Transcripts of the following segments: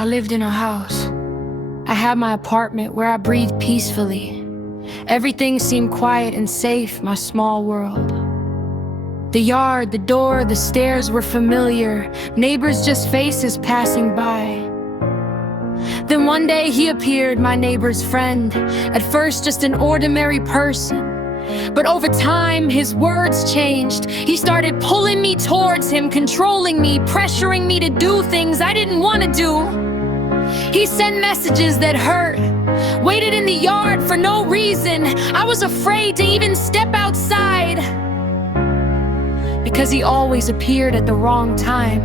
I lived in a house. I had my apartment where I breathed peacefully. Everything seemed quiet and safe, my small world. The yard, the door, the stairs were familiar, neighbors just faces passing by. Then one day he appeared, my neighbor's friend. At first just an ordinary person, but over time his words changed. He started pulling me towards him, controlling me, pressuring me to do things I didn't want to do. He sent messages that hurt, waited in the yard for no reason. I was afraid to even step outside, because he always appeared at the wrong time.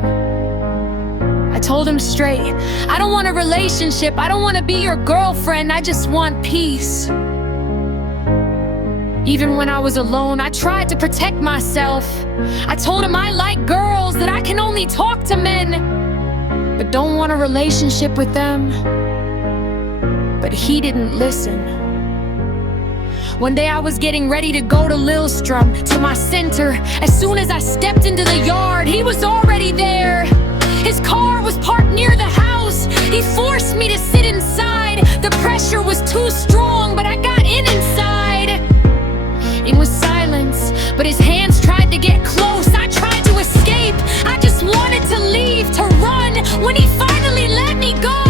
I told him straight, I don't want a relationship, I don't want to be your girlfriend, I just want peace. Even when I was alone, I tried to protect myself. I told him I like girls, that I can only talk to men, but don't want a relationship with them. But he didn't listen. One day I was getting ready to go to Lilstrom, to my center. As soon as I stepped into the yard, he was already there. His car was parked near the house. He forced me to sit inside. The pressure was too strong, but I got in inside. It was silence, but his hands tried to get close. I tried to escape. I just wanted to leave, to run. When he finally let me go,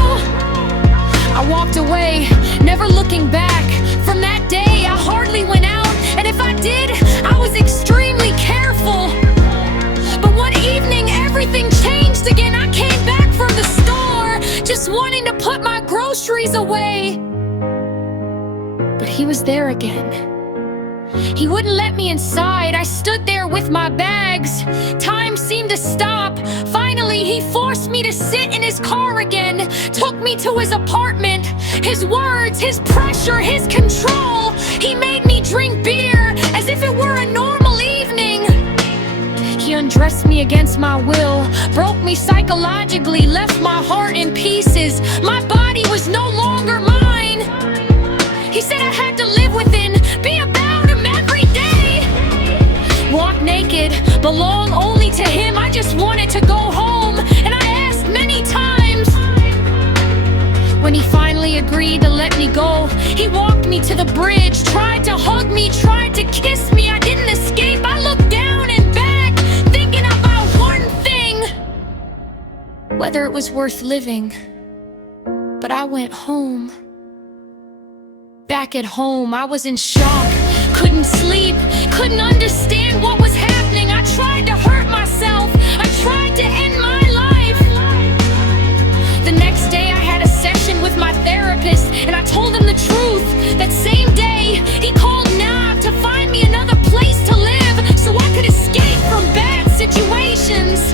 I walked away, never looking back. From that day, I hardly went out, and if I did, I was extremely careful. But one evening, everything changed again. I came back from the store, just wanting to put my groceries away. But he was there again. He wouldn't let me inside. I stood there with my bags. Time seemed to stop. Finally, he forced me to sit in his car again, took me to his apartment. His words, his pressure, his control. He made me drink beer as if it were a normal evening. He undressed me against my will, broke me psychologically, left my heart in pieces. My body was no longer mine. He said I had to live within, be about him every day. Walk naked, belong only to him. I just wanted to go home, and I asked many times. When he finally agreed to let me go, he walked me to the bridge, tried to hug me, tried to kiss me. I didn't escape. I looked down and back, thinking about one thing: whether it was worth living. But I went home. Back at home, I was in shock, couldn't sleep, couldn't understand what was happening. I tried to hurt myself, I tried to end my life. The next day I had a session with my therapist, and I told him the truth. That same day, he called Nav to find me another place to live, so I could escape from bad situations.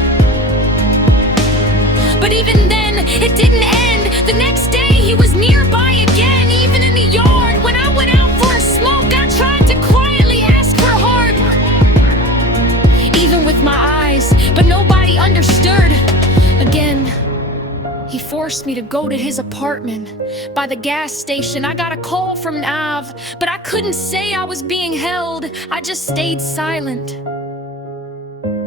But even then, it didn't end. The next day, he was nearby again, even in the yard. When I went out for a smoke, I tried to quietly ask for heart, even with my eyes, but nobody understood. Again, he forced me to go to his apartment. By the gas station, I got a call from Nav, but I couldn't say I was being held. I just stayed silent.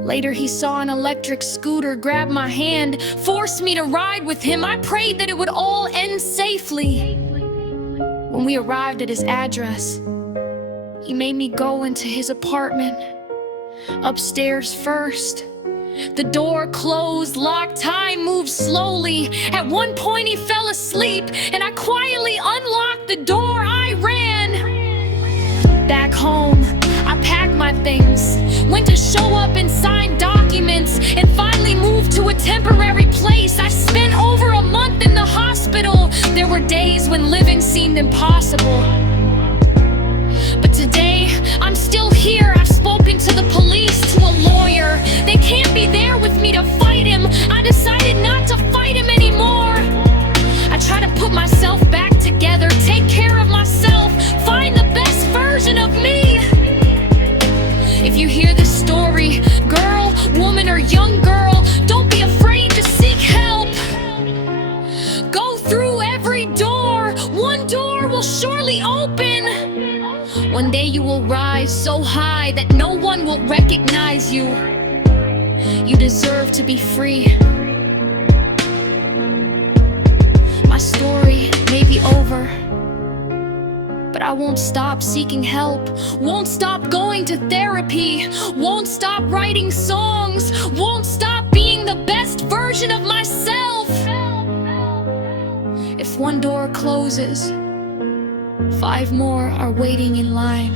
Later, he saw an electric scooter, grabbed my hand, forced me to ride with him. I prayed that it would all end safely. When we arrived at his address, he made me go into his apartment. Upstairs first. The door closed, locked, time moved slowly. At one point he fell asleep, and I quietly unlocked the door. I ran. Back home, I packed my things, went to show up and sign documents, and finally moved to a temporary place. I spent over a month in the hospital. There were days when living seemed impossible. But today, I'm still here. I've spoken to the police, to a lawyer. They can't be there with me to fight him. I decided not to fight him anymore. I try to put myself back together, take care of myself, find the best version of me. If you hear this story, girl, woman, or young girl, don't be afraid to seek help. Go through every door. One door will surely open. One day you will rise so high that no one will recognize you. You deserve to be free. My story may be over, but I won't stop seeking help, won't stop going to therapy, won't stop writing songs, won't stop being the best version of myself. If one door closes, 5 more are waiting in line.